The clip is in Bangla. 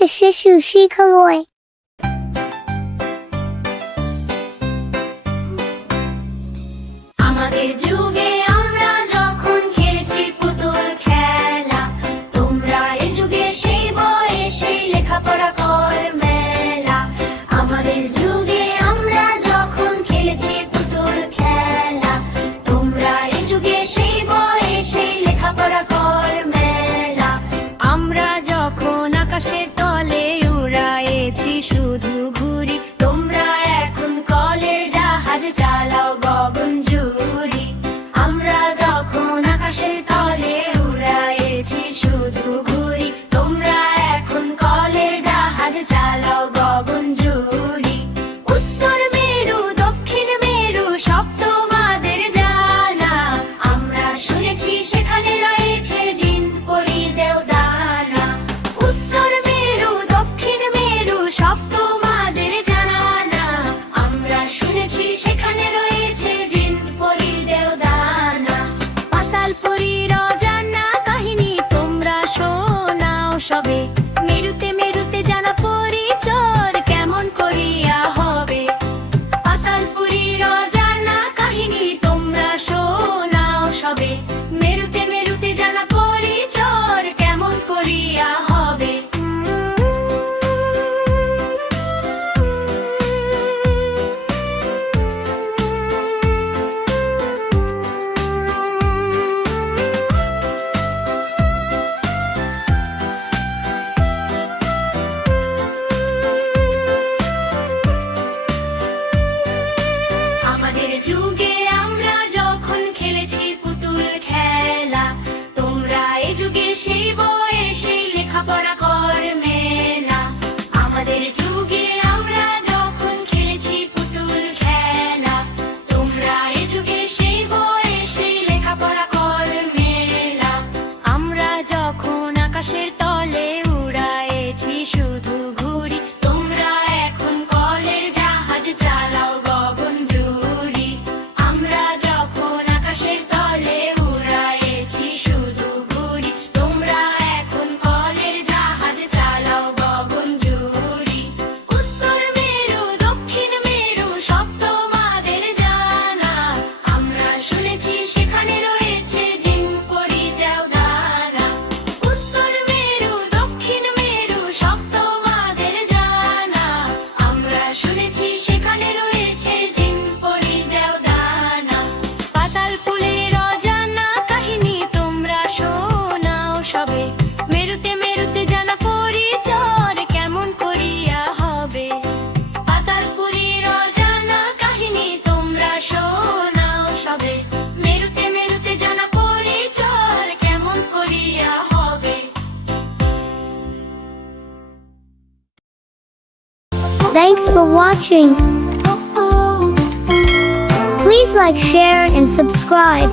to Shishu Shikaloi. আমাদের যুগে আমরা যখন খেলেছি পুতুল খেলা, তোমরা এ যুগে সেই বয়সেই লেখাপড়া কর মেলা। আমাদের যুগে আমরা যখন খেলেছি পুতুল খেলা, তোমরা এ যুগে সেই বয়সেই লেখাপড়া কর মেলা। আমরা যখন আকাশের তলে উড়ায়েছি শুধু ঘুড়ি, তোমরা এখন কলের জাহাজ চালাও গগন জুড়ি। আমরা যখন আকাশের তলে উড়ায়েছি শুধু ঘুড়ি, তোমরা এখন কলের জাহাজ চালাও গগন জুড়ি। উত্তর মেরু দক্ষিণ মেরু সব তোমাদের জানা, আমরা শুনেছি সেখানে রয়েছে জিন পরি দেওদানা। উত্তর মেরু দক্ষিণ মেরু সব তোমাদের জানা, আমরা শুনেছি সেখানে রয়েছে জিন পরি দেওদানা। পাতালপুরীর অজানা কাহিনী তোমরা শোনাও সবে, মেরুতে মেরুতে জানা পরিচয় কেমন করিয়া হবে। পাতালপুরীর অজানা কাহিনী তোমরা শোনাও সবে, মেরুতে মেরুতে জানা পরিচয় কেমন করিয়া হবে। আমাদের যুগে আমরা যখন খেলেছি পুতুল খেলা, তোমরা এ যুগে সেই বয়সেই লেখাপড়া কর মেলা। আমাদের যুগে আমরা যখন খেলেছি পুতুল খেলা, তোমরা এ যুগে সেই বয়সেই লেখাপড়া কর মেলা। আমরা যখন আকাশের তলে উড়ায়েছি শুধু ঘুড়ি, তোমরা এখন কলের জাহাজ চালাও গগন জুড়ি। আমরা যখন আকাশের তলে উড়ায়েছি শুধু ঘুড়ি, তোমরা এখন কলের জাহাজ চালাও গগন জুড়ি। উত্তর মেরু দক্ষিণ মেরু সব তোমাদের জানা, আমরা শুনেছি সেখানে রয়েছে জিন পরি দেওদানা। উত্তর মেরু দক্ষিণ মেরু সব তোমাদের জানা, আমরা শুনেছি সেখানে রয়েছে জিন পরি দেওদানা। পাতাল ফুলের অজানা কাহিনী তোমরা শোনাও সবে, মেরুতে মেরুতে জানা পরিচয় কেমন করিয়া হবে। পাতালপুরীর অজানা কাহিনী তোমরা শোনাও সবে, মেরুতে মেরুতে জানা পরিচয় কেমন করিয়া হবে। Thanks for watching. Please like, share, and subscribe.